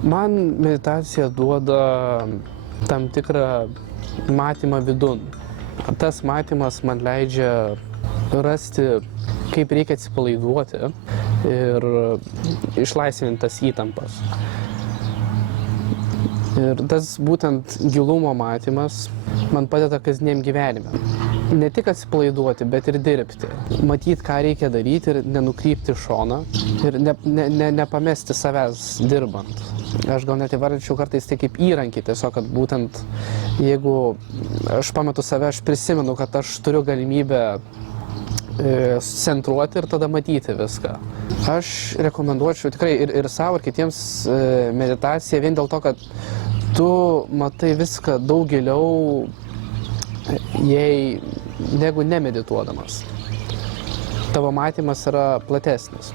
Man meditacija duoda tam tikrą matymą vidun. Tas matymas man leidžia rasti, kaip reikia atsipalaiduoti ir išlaisvinti tas įtampas. Ir tas būtent gilumo matymas man padeda kasdieniam gyvenime. Ne tik atsipalaiduoti, bet ir dirbti. Matyti, ką reikia daryti ir nenukrypti šoną ir nepamesti savęs dirbant. Aš gal net įvardinčiau kartais tai kaip įrankį, tiesiog, kad būtent jeigu aš pametu save, aš prisimenu, kad aš turiu galimybę centruoti ir tada matyti viską. Aš rekomenduočiau tikrai ir savo, ir kitiems meditaciją vien dėl to, kad tu matai viską daug giliau, negu nemedituodamas. Tavo matymas yra platesnis.